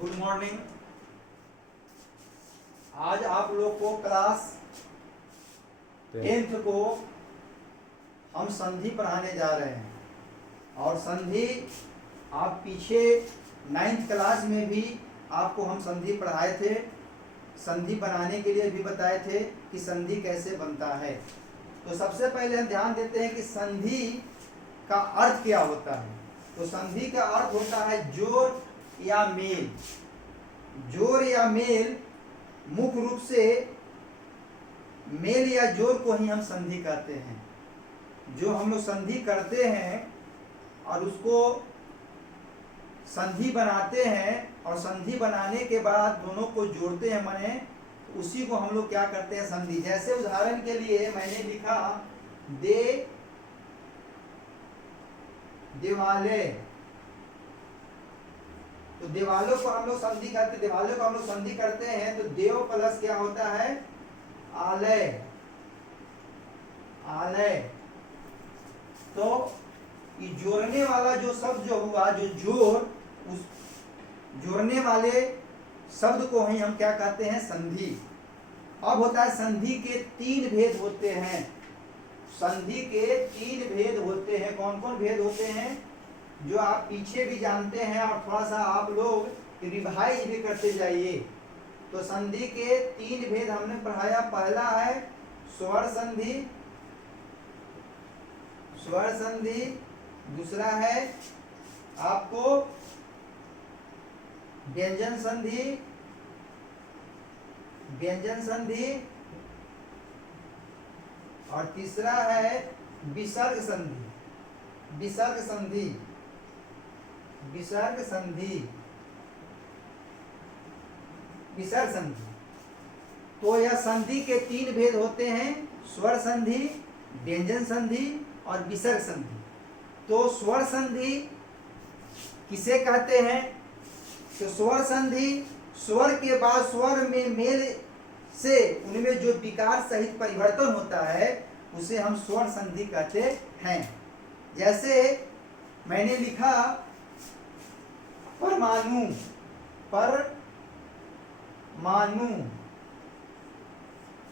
Good morning. आज आप लोग को क्लास 10th को हम संधि पढ़ाने जा रहे हैं और संधि आप पीछे 9th क्लास में भी आपको हम संधि पढ़ाए थे। संधि बनाने के लिए भी बताए थे कि संधि कैसे बनता है। तो सबसे पहले हम ध्यान देते हैं कि संधि का अर्थ क्या होता है। तो संधि का अर्थ होता है जोड़ या मेल। जोड़ या मेल मुख्य रूप से मेल या जोड़ को ही हम संधि कहते हैं। जो हम लोग संधि करते हैं और उसको संधि बनाते हैं और संधि बनाने के बाद दोनों को जोड़ते हैं, माने उसी को हम लोग क्या करते हैं, संधि। जैसे उदाहरण के लिए मैंने लिखा दिवाले, तो दिवालों को हम लोग संधि करते, दिवालों को हम लोग संधि करते हैं तो देव प्लस क्या होता है, आलय। आलय तो ये जोड़ने वाला जो शब्द जो हुआ, जो जोड़, उस जोड़ने वाले शब्द को ही हम क्या कहते हैं, संधि। अब होता है संधि के 3 भेद होते हैं। संधि के 3 भेद होते हैं। कौन कौन भेद होते हैं, जो आप पीछे भी जानते हैं और थोड़ा सा आप लोग रिवाइज भी करते जाइए। तो संधि के 3 भेद हमने पढ़ाया। पहला है स्वर संधि, स्वर संधि। दूसरा है आपको व्यंजन संधि, व्यंजन संधि। और तीसरा है विसर्ग संधि, विसर्ग संधि, विसर्ग संधि, विसर्ग संधि। तो यह संधि के 3 भेद होते हैं, स्वर संधि, व्यंजन संधि और विसर्ग संधि। तो स्वर संधि किसे कहते हैं, तो स्वर संधि स्वर के बाद स्वर में मेल से उनमें जो विकार सहित परिवर्तन होता है उसे हम स्वर संधि कहते हैं। जैसे मैंने लिखा परमाणु, परमाणु,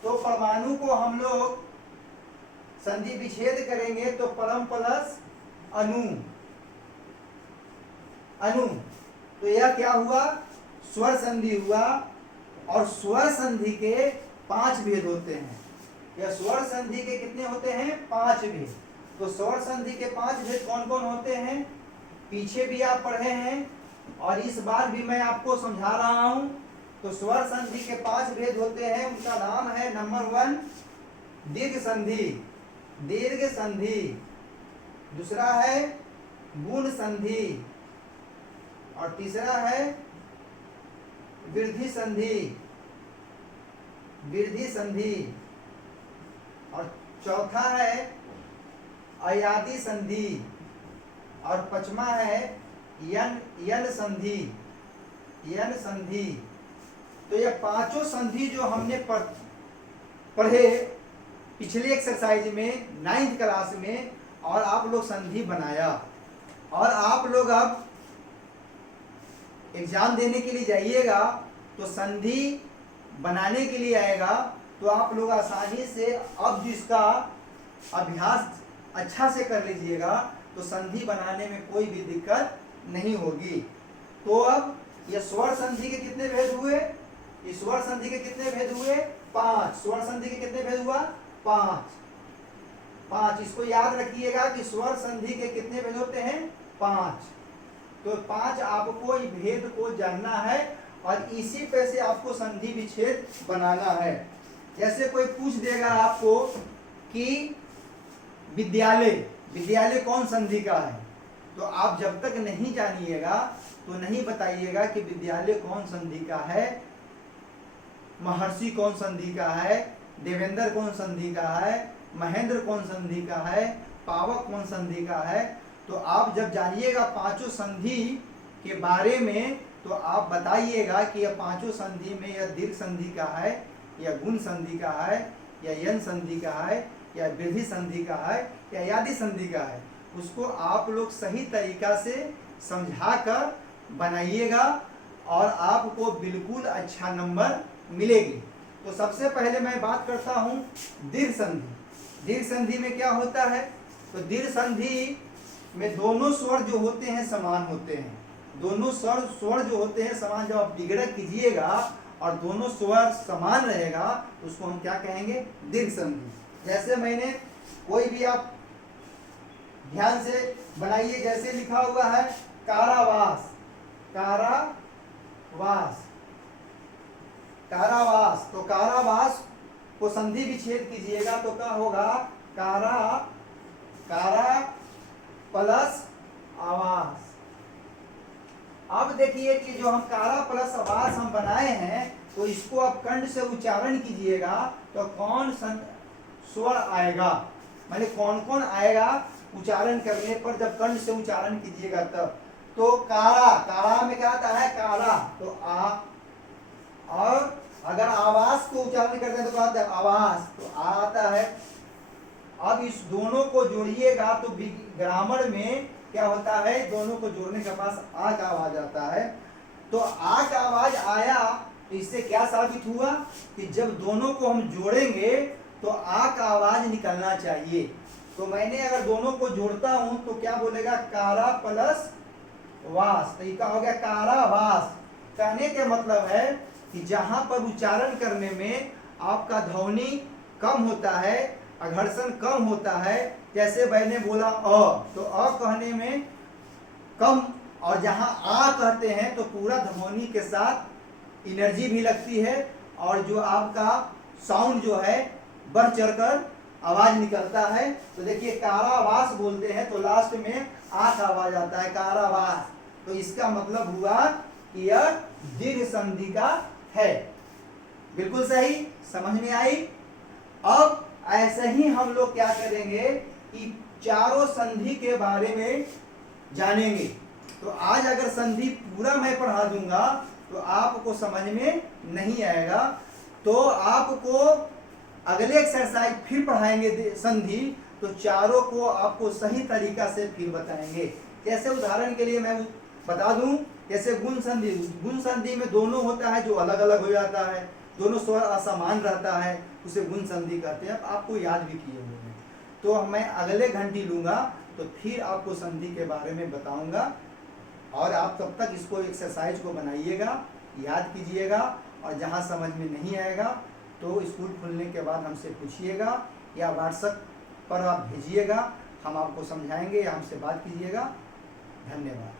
तो परमाणु को हम लोग संधि विच्छेद करेंगे तो परम प्लस अणु, अणु। तो यह क्या हुआ, स्वर संधि हुआ। और स्वर संधि के 5 भेद होते हैं। यह स्वर संधि के कितने होते हैं, 5 भेद। तो स्वर संधि के 5 भेद कौन कौन होते हैं, पीछे भी आप पढ़े हैं और इस बार भी मैं आपको समझा रहा हूं। तो स्वर संधि के 5 भेद होते हैं। उनका नाम है, नंबर 1 दीर्घ संधि, दीर्घ संधि। दूसरा है गुण संधि और तीसरा है वृद्धि संधि, वृद्धि संधि। और चौथा है अयादि संधि और 5वां है यन संधि, यन संधि। तो यह 5 संधि जो हमने पढ़े पिछले एक्सरसाइज में 9th क्लास में, और आप लोग संधि बनाया और आप लोग अब एग्जाम देने के लिए जाइएगा तो संधि बनाने के लिए आएगा तो आप लोग आसानी से अब जिसका अभ्यास अच्छा से कर लीजिएगा तो संधि बनाने में कोई भी दिक्कत नहीं होगी। तो अब ये स्वर संधि के कितने भेद हुए, इस स्वर संधि के कितने भेद हुए, 5। स्वर संधि के कितने भेद हुआ, 5। इसको याद रखिएगा कि स्वर संधि के कितने भेद होते हैं, 5। तो 5 आपको इस भेद को जानना है और इसी पे से आपको संधि विच्छेद बनाना है। जैसे कोई पूछ देगा आपको कि विद्यालय, विद्यालय कौन संधि का है, तो आप जब तक नहीं जानिएगा तो नहीं बताइएगा कि विद्यालय कौन संधि का है, महर्षि कौन संधि का है, देवेंद्र कौन संधि का है, महेंद्र कौन संधि का है, पावक कौन संधि का है। तो आप जब जानिएगा 5 संधि के बारे में तो आप बताइएगा कि यह 5 संधि में यह दीर्घ संधि का है, या गुण संधि का है, या यन संधि का है, या वृद्धि संधि का है, या यादि संधि का है। उसको आप लोग सही तरीका से समझाकर बनाइएगा और आपको बिल्कुल अच्छा नंबर मिलेगी। तो सबसे पहले मैं बात करता हूं दीर्घ संधि। दीर्घ संधि में क्या होता है? तो दीर्घ संधि में दोनों स्वर जो होते हैं समान होते हैं। दोनों स्वर जो होते हैं समान, जब आप विग्रह कीजिएगा और दोनों स्वर समान रहेगा तो उसको हम क्या कहेंगे? दीर्घ संधि। जैसे मैंने कोई भी आप ध्यान से बनाइए, जैसे लिखा हुआ है कारावास, कारावास, कारावास। तो कारावास को संधि विच्छेद कीजिएगा तो क्या होगा? कारा, कारा प्लस आवास। अब देखिए कि जो हम कारा प्लस आवास हम बनाए हैं, तो इसको आप कंठ से उच्चारण कीजिएगा तो कौन स्वर आएगा, माने कौन कौन आएगा उच्चारण करने पर, जब कंठ से उच्चारण कीजिएगा तब। तो कारा, कारा में क्या आता है? कारा, तो आ। और अगर आवास को उच्चारण करते हैं तो क्या आता है? आवास, तो आ आता है। अब इस दोनों को जोड़िएगा तो ग्रामर में क्या होता है? दोनों को जोड़ने के पास आ का आवाज आता है। तो आ का आवाज आया तो इससे क्या साबित हुआ कि जब दोनों को हम जोड़ेंगे तो आ का आवाज निकलना चाहिए। तो मैंने अगर दोनों को जोड़ता हूं तो क्या बोलेगा? कारा प्लस वास, तो ये क्या हो गया? कारावास। कहने के मतलब है कि जहां पर उच्चारण करने में आपका ध्वनि कम होता है, अघर्षण कम होता है, जैसे मैंने बोला अ, तो अ कहने में कम, और जहां आ कहते हैं तो पूरा ध्वनि के साथ एनर्जी भी लगती है और जो आपका साउंड जो है बढ़ चढ़कर आवाज निकलता है। तो देखिए कारावास बोलते हैं तो लास्ट में आ का आवाज आता है, कारावास। तो इसका मतलब हुआ कि यह दीर्घ संधि का है। बिल्कुल सही, समझ में आई। अब ऐसे ही हम लोग क्या करेंगे कि चारों संधि के बारे में जानेंगे। तो आज अगर संधि पूरा मैं पढ़ा दूंगा तो आपको समझ में नहीं आएगा, तो आपको अगले एक्सरसाइज फिर पढ़ाएंगे संधि, तो चारों को आपको सही तरीका से फिर बताएंगे। जैसे उदाहरण के लिए मैं बता दूं, जैसे गुण संधि। गुण संधि में दोनों होता है जो अलग अलग हो जाता है, दोनों स्वर असमान रहता है, उसे गुण संधि कहते हैं। आपको याद भी किए होंगे। तो मैं अगले घंटी लूंगा तो फिर आपको संधि के बारे में बताऊंगा, और आप तब तक इसको एक्सरसाइज को बनाइएगा, याद कीजिएगा, और जहां समझ में नहीं आएगा तो स्कूल खुलने के बाद हमसे पूछिएगा या व्हाट्सएप पर आप भेजिएगा, हम आपको समझाएंगे या हमसे बात कीजिएगा। धन्यवाद।